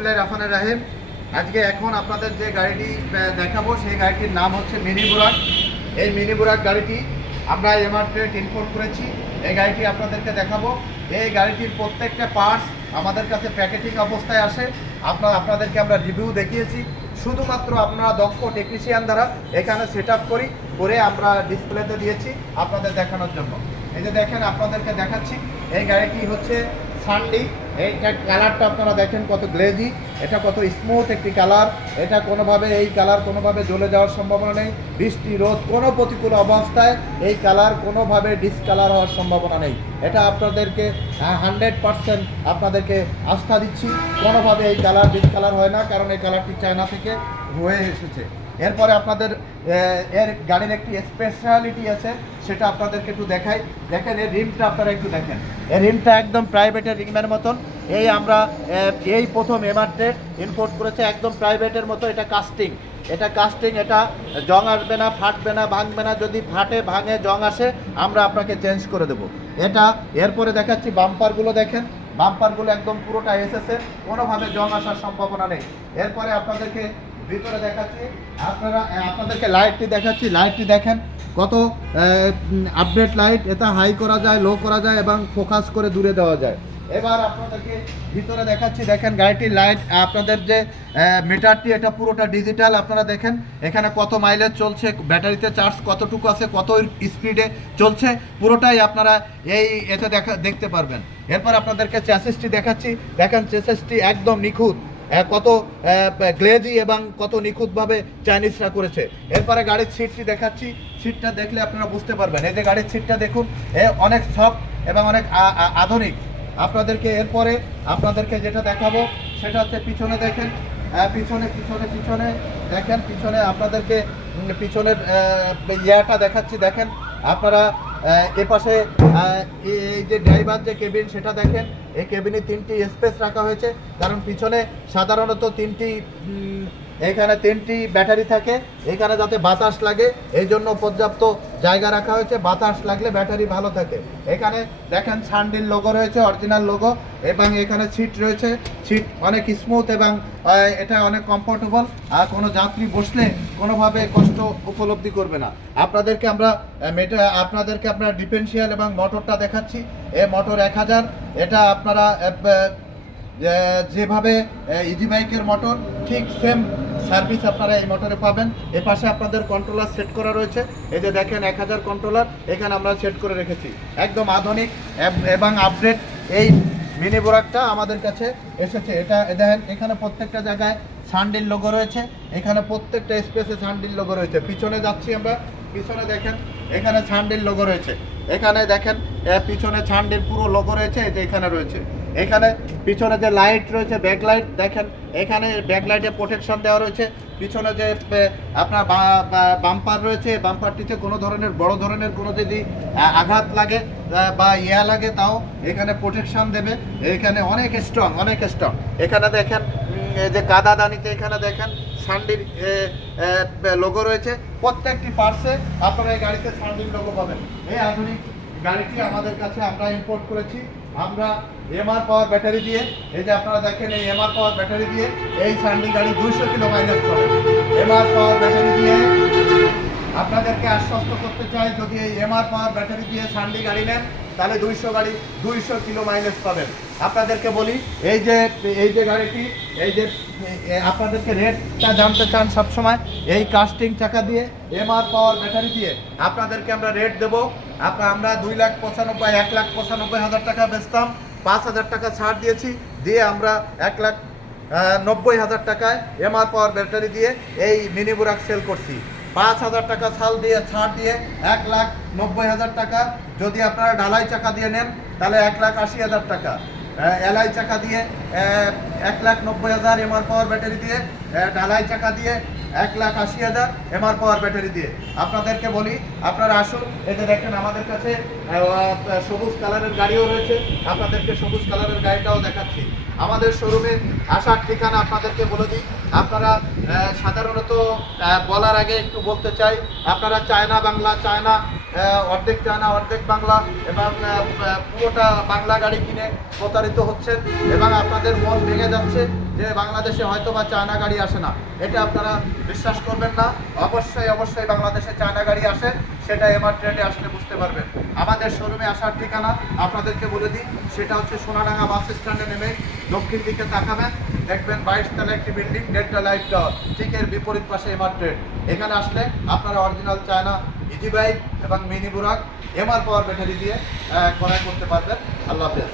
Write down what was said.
বিসমুল্লাহ রহমান রাহিম। আজকে এখন আপনাদের যে গাড়িটি দেখাবো, সেই গাড়িটির নাম হচ্ছে মিনি বুরাক। এই মিনি বুরাক গাড়িটি আমরা এমার্কেট ইনপোর্ট করেছি। এই গাড়িটি আপনাদেরকে দেখাবো। এই গাড়িটির প্রত্যেকটা পার্টস আমাদের কাছে প্যাকেটিং অবস্থায় আসে। আপনার, আপনাদেরকে আমরা রিভিউ দেখিয়েছি। শুধুমাত্র আপনারা দক্ষ টেকনিশিয়ান দ্বারা এখানে সেট করি, করে আমরা ডিসপ্লেতে দিয়েছি আপনাদের দেখানোর জন্য। এই যে দেখেন, আপনাদেরকে দেখাচ্ছি। এই গাড়িটি হচ্ছে সানডি এই কালারটা আপনারা দেখেন কত গ্লেজি এটা কত স্মুথ একটি কালার, এটা কোনোভাবে, এই কালার কোনোভাবে জ্বলে যাওয়ার সম্ভাবনা নেই, বৃষ্টি, রোদ, কোনো প্রতিকূল অবস্থায় এই কালার কোনোভাবে ডিসকালার হওয়ার সম্ভাবনা নেই। এটা আপনাদেরকে হান্ড্রেড পার্সেন্ট আপনাদেরকে আস্থা দিচ্ছি, কোনোভাবে এই কালার ডিসকালার হয় না, কারণ এই কালারটি চায়না থেকে হয়ে এসেছে। এরপরে আপনাদের এর গাড়ির একটি স্পেশালিটি আছে, সেটা আপনাদেরকে একটু দেখাই। দেখেন, এর রিমটা আপনারা একটু দেখেন। এই রিমটা একদম প্রাইভেটের রিমের মতন। এই আমরা এই প্রথম এমআরটে ইম্পোর্ট করেছে একদম প্রাইভেটের মতো, এটা কাস্টিং এটা কাস্টিং এটা জং আসবে না, ফাটবে না, ভাঙবে না, যদি ফাটে, ভাঙে, জং আসে, আমরা আপনাকে চেঞ্জ করে দেবো। এটা, এরপরে দেখাচ্ছি বাম্পারগুলো দেখেন। বাম্পারগুলো একদম পুরোটা এসেছে কোনোভাবে জং আসার সম্ভাবনা নেই। এরপরে আপনাদেরকে ভিতরে দেখাচ্ছি। আপনারা আপনাদেরকে লাইটটি দেখাচ্ছি। লাইটটি দেখেন কত আপডেট লাইট এটা হাই করা যায় লো করা যায় এবং ফোকাস করে দূরে দেওয়া যায়। এবার আপনাদেরকে ভিতরে দেখাচ্ছি। দেখেন গাড়িটির লাইট আপনাদের যে মিটারটি এটা পুরোটা ডিজিটাল আপনারা দেখেন এখানে কত মাইলেজ চলছে, ব্যাটারিতে চার্জ কতটুকু আছে, কত স্পিডে চলছে, পুরোটাই আপনারা এই এতে দেখা, দেখতে পারবেন। এরপর আপনাদেরকে চ্যাসেসটি দেখাচ্ছি। দেখেন চ্যাসেসটি একদম নিখুঁত। কত গ্লেজি এবং কত নিখুঁতভাবে চাইনিজরা করেছে। এরপরে গাড়ির সিটটি দেখাচ্ছি। সিটটা দেখলে আপনারা বুঝতে পারবেন। এই যে গাড়ির সিটটা দেখুন, এ অনেক সফট এবং অনেক আধুনিক। আপনাদেরকে এরপরে আপনাদেরকে যেটা দেখাবো, সেটা হচ্ছে পিছনে দেখেন। পিছনে পিছনে পিছনে দেখেন, পিছনে আপনাদেরকে পিছনের ইয়াটা দেখাচ্ছি। দেখেন, আপনারা আহ, এই এই যে ড্রাইভার যে কেবিন সেটা দেখেন। এই কেবিনে তিনটি স্পেস রাখা হয়েছে কারণ পিছনে সাধারণত তিনটি এখানে তিনটি ব্যাটারি থাকে এখানে যাতে বাতাস লাগে এই জন্য পর্যাপ্ত জায়গা রাখা হয়েছে বাতাস লাগলে ব্যাটারি ভালো থাকে। এখানে দেখেন সানডিল লোগো রয়েছে অরিজিনাল লোগো এবং এখানে সিট রয়েছে। সিট অনেক স্মুথ এবং এটা অনেক কমফোর্টেবল আর কোনো যাত্রী বসলে কোনোভাবে কষ্ট উপলব্ধি করবে না। আপনাদেরকে আমরা আপনাদেরকে আপনার ডিফেন্সিয়াল এবং মোটরটা দেখাচ্ছি। এ মোটর এক হাজার, এটা আপনারা যেভাবে ইজি বাইকের মোটর ঠিক সেম সার্ভিস আপনারা এই মোটরে পাবেন। এ পাশে আপনাদের কন্ট্রোলার সেট করা রয়েছে। এই যে দেখেন এক হাজার কন্ট্রোলার এখানে আমরা সেট করে রেখেছি। একদম আধুনিক, এবং আপডেট এই মিনি বোরাকটা আমাদের কাছে এসেছে। এটা, দেখেন, এখানে প্রত্যেকটা জায়গায় সানডিল লোগো রয়েছে। এখানে প্রত্যেকটা স্পেসে সানডিল লোগো রয়েছে। পিছনে যাচ্ছি আমরা। পিছনে দেখেন, এখানে সানডিল লোগো রয়েছে। এখানে দেখেন পিছনে সানডিল পুরো লোগো রয়েছে যে এখানে রয়েছে। এখানে পিছনে যে লাইট রয়েছে ব্যাক লাইট দেখেন, এখানে ব্যাক লাইটে প্রোটেকশন দেওয়া রয়েছে। পিছনে যে আপনার বাম্পার রয়েছে বাম্পারটিতে কোনো ধরনের, বড় ধরনের কোনো যদি আঘাত লাগে বা ইয়া লাগে, তাও এখানে প্রোটেকশন দেবে। এখানে অনেক স্ট্রং অনেক স্ট্রং এখানে দেখেন যে কাদা দানিতে এখানে দেখেন, সান্ডির লোগো রয়েছে। প্রত্যেকটি পার্সে আপনারা এই গাড়িতে সান্ডির লোগো পাবেন। এই আধুনিক গাড়িটি আমাদের কাছে আমরা ইম্পোর্ট করেছি। আমরা এমআর পাওয়ার ব্যাটারি দিয়ে, এই যে আপনারা দেখেন এই এমআর পাওয়ার ব্যাটারি দিয়ে এই সান্ডি গাড়ি দুইশো কিলো মাইলেজ করে। এমআর পাওয়ার ব্যাটারি দিয়ে আপনাদেরকে আশ্বস্ত করতে চাই, যদি এই এমআর পাওয়ার ব্যাটারি দিয়ে সান্ডি গাড়ি নেন, তাহলে দুইশো গাড়ি দুইশো কিলো মাইলেজ পাবেন। আপনাদেরকে বলি, এই যে এই যে গাড়িটি, এই যে আপনাদেরকে রেটটা জানতে চান সবসময়, এই কাস্টিং চাকা দিয়ে এমআর পাওয়ার ব্যাটারি দিয়ে আপনাদেরকে আমরা রেট দেবো। আপনার আমরা দুই লাখ পঁচানব্বই, এক লাখ পঁচানব্বই হাজার টাকা বেচতাম, পাঁচ হাজার টাকা ছাড় দিয়েছি, দিয়ে আমরা এক লাখ নব্বই হাজার টাকায় এমআর পাওয়ার ব্যাটারি দিয়ে এই মিনি বুরাক সেল করছি। পাঁচ হাজার টাকা ছাল দিয়ে, ছাড় দিয়ে এক লাখ নব্বই হাজার টাকা। যদি আপনারা ঢালাই চাকা দিয়ে নেন, তাহলে এক লাখ আশি হাজার টাকা। এলআই চাকা দিয়ে এক লাখ নব্বই হাজার এমআর পাওয়ার ব্যাটারি দিয়ে ঢালাই চাকা দিয়ে এক লাখ আশি হাজার এমআর পাওয়ার ব্যাটারি দিয়ে। আপনাদেরকে বলি, আপনারা আসুন এতে দেখেন আমাদের কাছে সবুজ কালারের গাড়িও রয়েছে। আপনাদেরকে সবুজ কালারের গাড়িটাও দেখাচ্ছি। আমাদের শোরুমে আসার ঠিকানা আপনাদেরকে বলে দিই। আপনারা সাধারণত বলার আগে একটু বলতে চাই, আপনারা চায়না বাংলা, চায়না অর্ধেক চায়না, অর্ধেক বাংলা এবং পুরোটা বাংলা গাড়ি কিনে প্রতারিত হচ্ছেন এবং আপনাদের মন ভেঙে যাচ্ছে যে বাংলাদেশে হয়তো বা চায়না গাড়ি আসে না। এটা আপনারা বিশ্বাস করবেন না। অবশ্যই অবশ্যই বাংলাদেশে চায়না গাড়ি আসে, সেটা এমআর ট্রেনে আসলে বুঝতে পারবেন। আমাদের শোরুমে আসার ঠিকানা আপনাদেরকে বলে দিই, সেটা হচ্ছে সোনাডাঙ্গা বাস স্ট্যান্ডে নেমে দক্ষিণ দিকে তাকাবেন। দেখবেন বাইশ তলা একটি বিল্ডিং ডেল্টা লাইট ঠিক এর বিপরীত পাশে এমআর ট্রেন। এখানে আসলে আপনারা অরিজিনাল চায়না ইজি বাইক এবং mini Burak MR power battery দিয়ে ক্রয় করতে পারবেন। আল্লাহ হাফেজ।